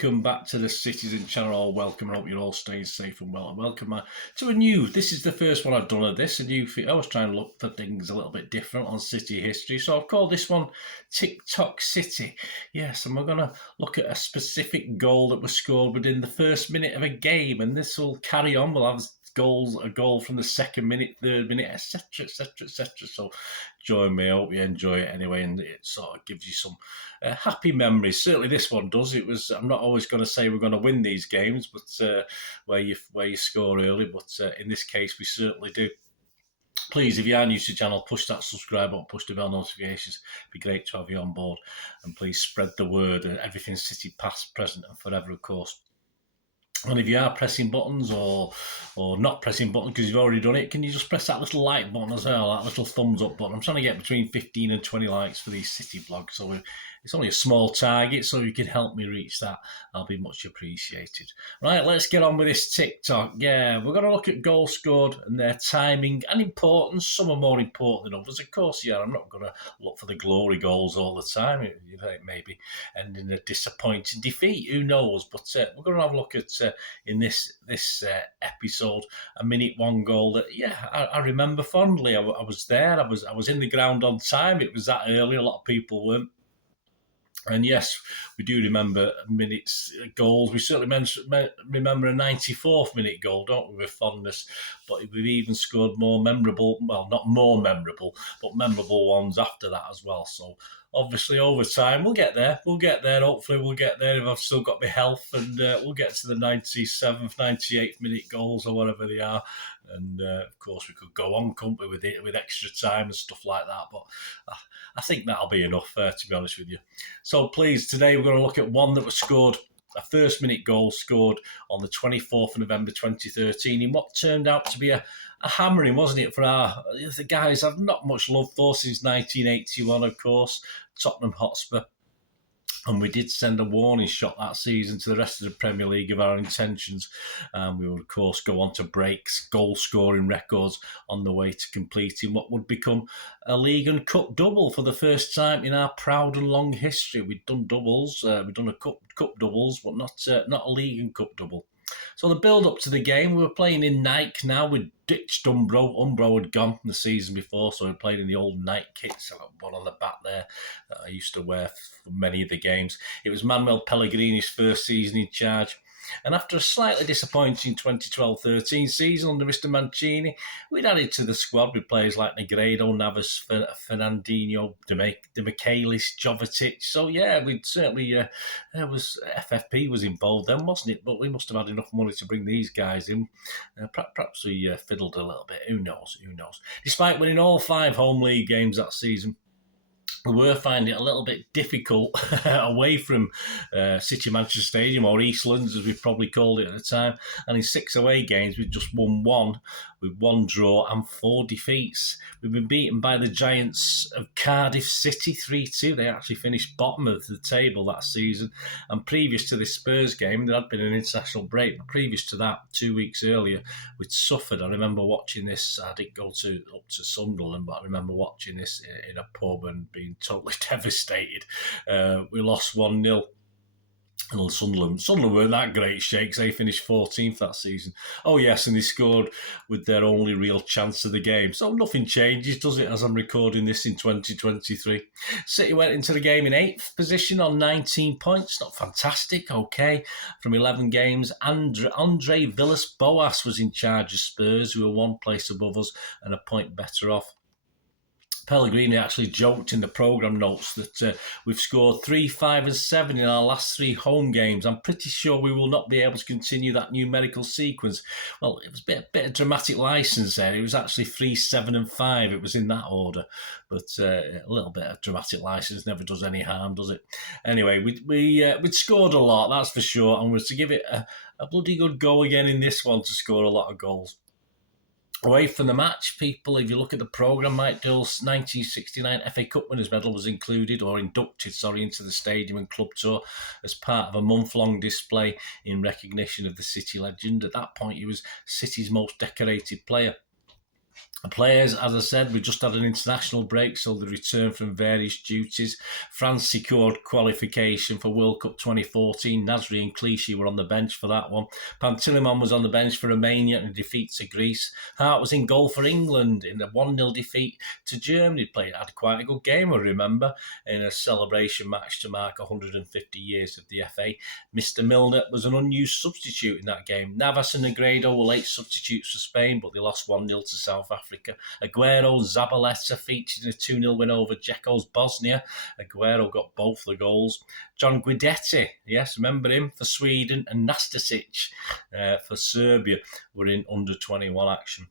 welcome back to the Citizen channel. All welcome. I hope you're all staying safe and well. And welcome to this is the first one I've done of this. I was trying to look for things a little bit different on City history. So I've called this one TOCK City. Yes, and we're going to look at a specific goal that was scored within the first minute of a game. And this will carry on. We'll have a goal from the second minute, third minute, etc., etc., etc. So join me. I hope you enjoy it anyway, and it sort of gives you some happy memories. Certainly, this one does. I'm not always going to say we're going to win these games, but where you score early. But in this case, we certainly do. Please, if you are new to the channel, push that subscribe button, push the bell notifications. It'd be great to have you on board, and please spread the word. Everything City, past, present, and forever, of course. And if you are pressing buttons or not pressing buttons because you've already done it, can you just press that little like button as well, that little thumbs up button? I'm trying to get between 15 and 20 likes for these City vlogs, so it's only a small target, so if you can help me reach that, I'll be much appreciated. Right, let's get on with this TikTok. Yeah, we're going to look at goals scored and their timing and importance. Some are more important than others, of course. Yeah, I'm not going to look for the glory goals all the time. It may be ending a disappointing defeat. Who knows? But we're going to have a look at in this episode a minute one goal that I remember fondly. I was there. I was in the ground on time. It was that early. A lot of people weren't. And yes, we do remember minutes goals. We certainly remember a 94th minute goal, don't we, with fondness? But we've even scored more memorable, well, not more memorable, but memorable ones after that as well. So obviously over time, we'll get there. Hopefully we'll get there if I've still got my health, and we'll get to the 97th, 98th minute goals or whatever they are. And of course, we could go on, couldn't we, with it, with extra time and stuff like that. But I think that'll be enough, to be honest with you. So please, today we're going to look at one that was scored, a first minute goal scored on the 24th of November 2013 in what turned out to be a hammering, wasn't it, for the guys I've not much love for since 1981, of course, Tottenham Hotspur. And we did send a warning shot that season to the rest of the Premier League of our intentions. We would, of course, go on to break goal-scoring records on the way to completing what would become a league and cup double for the first time in our proud and long history. We'd done doubles, we'd done a cup doubles, but not a league and cup double. So the build-up to the game, we were playing in Nike now. We'd ditched Umbro. Umbro had gone the season before, so we were playing in the old Nike kits. I got one on the back there that I used to wear for many of the games. It was Manuel Pellegrini's first season in charge. And after a slightly disappointing 2012-13 season under Mr. Mancini, we'd added to the squad with players like Negredo, Navas, Fernandinho, Demichelis, Jovetic. So yeah, we'd certainly FFP was involved then, wasn't it? But we must have had enough money to bring these guys in. Perhaps we fiddled a little bit. Who knows? Despite winning all 5 home league games that season, we were finding it a little bit difficult away from City Manchester Stadium, or Eastlands as we probably called it at the time. And in 6 away games, we've just won 1 with 1 draw and 4 defeats. We've been beaten by the Giants of Cardiff City 3-2. They actually finished bottom of the table that season. And previous to this Spurs game, there had been an international break. But previous to that, 2 weeks earlier, we'd suffered. I remember watching this. I didn't go up to Sunderland, but I remember watching this in a pub and being totally devastated. We lost 1-0. And Sunderland weren't that great shakes. They finished 14th that season. Oh yes, and they scored with their only real chance of the game. So nothing changes, does it, as I'm recording this in 2023. City went into the game in 8th position on 19 points. Not fantastic, okay, from 11 games. Andre Villas-Boas was in charge of Spurs, who were 1 place above us and a point better off. Pellegrini actually joked in the programme notes that we've scored 3, 5 and 7 in our last 3 home games. I'm pretty sure we will not be able to continue that numerical sequence. Well, it was a bit of dramatic licence there. It was actually 3, 7 and 5. It was in that order. But a little bit of dramatic licence never does any harm, does it? Anyway, we'd scored a lot, that's for sure. And we're to give it a bloody good go again in this one to score a lot of goals. Away from the match, people, if you look at the programme, Mike Dill's 1969 FA Cup Winners' Medal was inducted into the stadium and club tour as part of a month-long display in recognition of the City legend. At that point, he was City's most decorated player. The players, as I said, we just had an international break, so they returned from various duties. France secured qualification for World Cup 2014. Nasri and Clichy were on the bench for that one. Pantilimon was on the bench for Romania in a defeat to Greece. Hart was in goal for England in a 1-0 defeat to Germany. Had quite a good game, I remember, in a celebration match to mark 150 years of the FA. Mr. Milner was an unused substitute in that game. Navas and Negredo were late substitutes for Spain, but they lost 1-0 to South Africa. Aguero, Zabaleta featured in a 2-0 win over Dzeko's Bosnia. Aguero got both the goals. John Guidetti, yes, remember him, for Sweden, and Nastasic for Serbia were in under-21 action.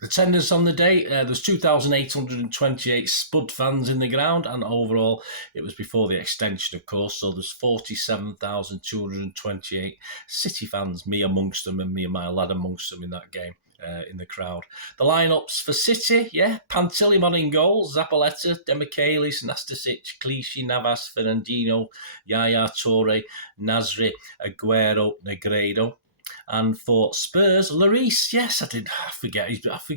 Attendance on the day, there's 2,828 Spud fans in the ground, and overall it was before the extension, of course, so there's 47,228 City fans, me amongst them, and me and my lad amongst them in that game. In the crowd. The lineups for City, Pantilimon in goal, Zabaleta, Demichelis, Nastasic, Clichy, Navas, Fernandinho, Yaya Toure, Nasri, Aguero, Negredo. And for Spurs, Lloris, yes, I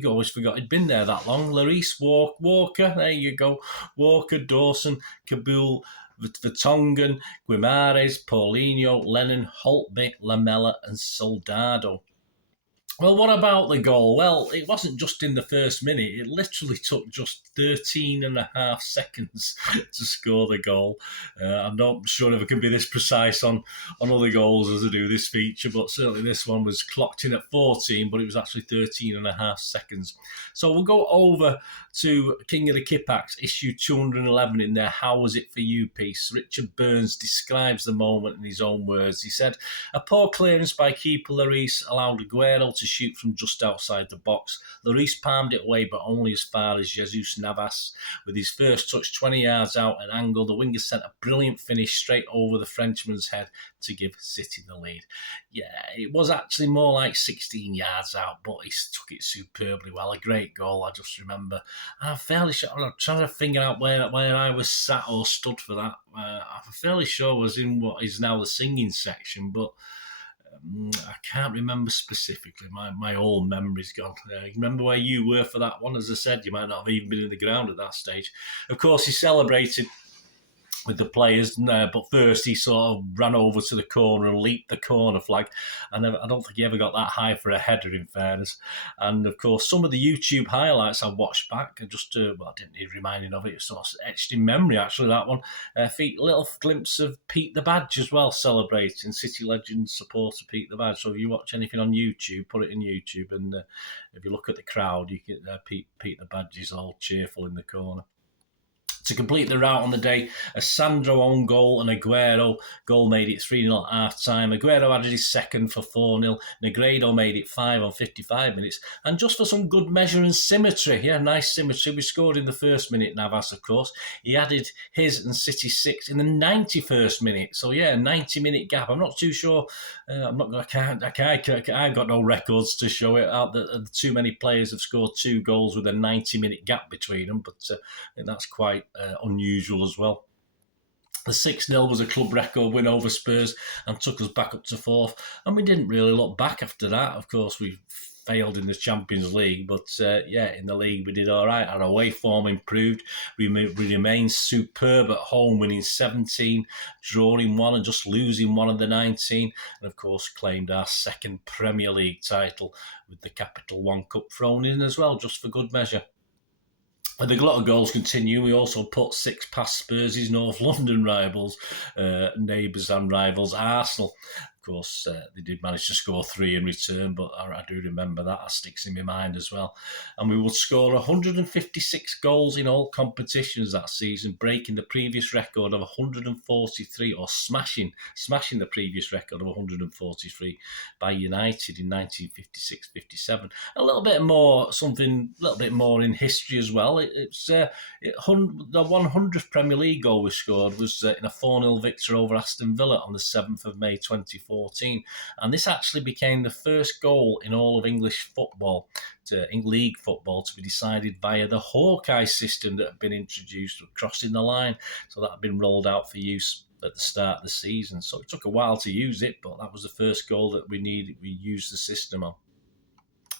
always forgot he'd been there that long. Lloris, Walker, there you go. Walker, Dawson, Kabul, Vertonghen, Guimares, Paulinho, Lennon, Holtby, Lamela, and Soldado. Well, what about the goal? Well, it wasn't just in the first minute. It literally took just 13 and a half seconds to score the goal. I'm not sure if I can be this precise on other goals as I do this feature, but certainly this one was clocked in at 14, but it was actually 13 and a half seconds. So we'll go over to King of the Kippax, issue 211 in their How Was It For You piece. Richard Burns describes the moment in his own words. He said, a poor clearance by keeper Lloris allowed Aguero to shoot from just outside the box. Lloris palmed it away, but only as far as Jesus Navas. With his first touch 20 yards out at angle, the winger sent a brilliant finish straight over the Frenchman's head to give City the lead. Yeah, it was actually more like 16 yards out, but he took it superbly well. A great goal, I just remember. I'm fairly sure, I'm trying to figure out where I was sat or stood for that. I'm fairly sure I was in what is now the singing section, but I can't remember specifically. My old memory's gone. Remember where you were for that one? As I said, you might not have even been in the ground at that stage. Of course, he celebrated with the players, but first he sort of ran over to the corner and leaped the corner flag. And I don't think he ever got that high for a header, in fairness. And of course, some of the YouTube highlights I watched back, I just I didn't need reminding of it. It's sort of etched in memory, actually, that one. Little glimpse of Pete the Badge as well, celebrating City legend supporter Pete the Badge. So if you watch anything on YouTube, put it in YouTube, and if you look at the crowd, you get Pete the Badge is all cheerful in the corner. To complete the rout on the day, a Sandro own goal and Aguero goal made it 3-0 at half-time. Aguero added his second for 4-0. Negredo made it 5 on 55 minutes. And just for some good measure and symmetry, nice symmetry, we scored in the first minute, Navas, of course. He added his and City's 6 in the 91st minute. So, a 90-minute gap. I'm not too sure. I've got no records to show it out. Too many players have scored 2 goals with a 90-minute gap between them, but I think that's quite unusual as well. The 6-0 was a club record win over Spurs and took us back up to 4th. And we didn't really look back after that. Of course, we failed in the Champions League, but in the league we did all right. Our away form improved. We remained superb at home, winning 17, drawing 1 and just losing 1 of the 19. And of course, claimed our second Premier League title with the Capital One Cup thrown in as well, just for good measure. And the lot of goals continue. We also put 6 past Spurs' North London rivals, neighbours and rivals, Arsenal. Of course, they did manage to score 3 in return, but I do remember that. That sticks in my mind as well. And we would score 156 goals in all competitions that season, breaking the previous record of 143, or smashing the previous record of 143 by United in 1956-57. A little bit more in history as well. The 100th Premier League goal we scored was in a 4-0 victory over Aston Villa on the 7th of May 2014. And this actually became the first goal in all of English football, league football, to be decided via the Hawkeye system that had been introduced, crossing the line. So that had been rolled out for use at the start of the season. So it took a while to use it, but that was the first goal that we used the system on.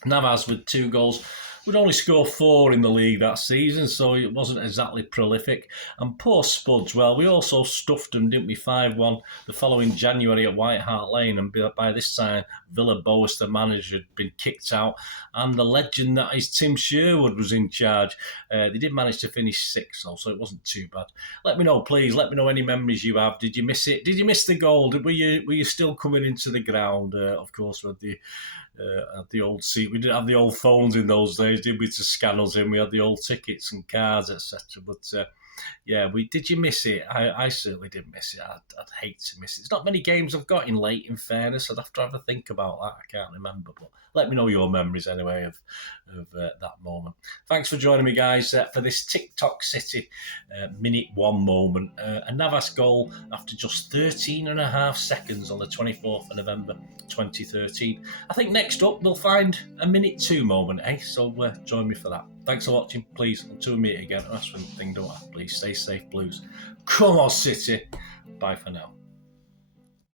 Navas with 2 goals we'd only scored 4 in the league that season, so it wasn't exactly prolific. And poor Spuds, well, we also stuffed them, didn't we, 5-1 the following January at White Hart Lane, and by this time, Villa Boas, the manager, had been kicked out, and the legend that is Tim Sherwood was in charge. They did manage to finish 6th, so it wasn't too bad. Let me know, please. Let me know any memories you have. Did you miss it? Did you miss the goal? Were you still coming into the ground? Of course, with the old seat. We didn't have the old phones in those days, did we, to scan us in? We had the old tickets and cards, etc. But yeah, did you miss it? I certainly didn't miss it. I'd hate to miss it. There's not many games I've got in late, in fairness. I'd have to have a think about that. I can't remember. But let me know your memories anyway of that moment. Thanks for joining me, guys, for this TikTok City minute 1 moment. A Navas goal after just 13.5 seconds on the 24th of November 2013. I think next up we'll find a minute 2 moment, So join me for that. Thanks for watching. Please, until we meet again, that's one thing, don't I? Please stay safe, Blues. Come on, City. Bye for now.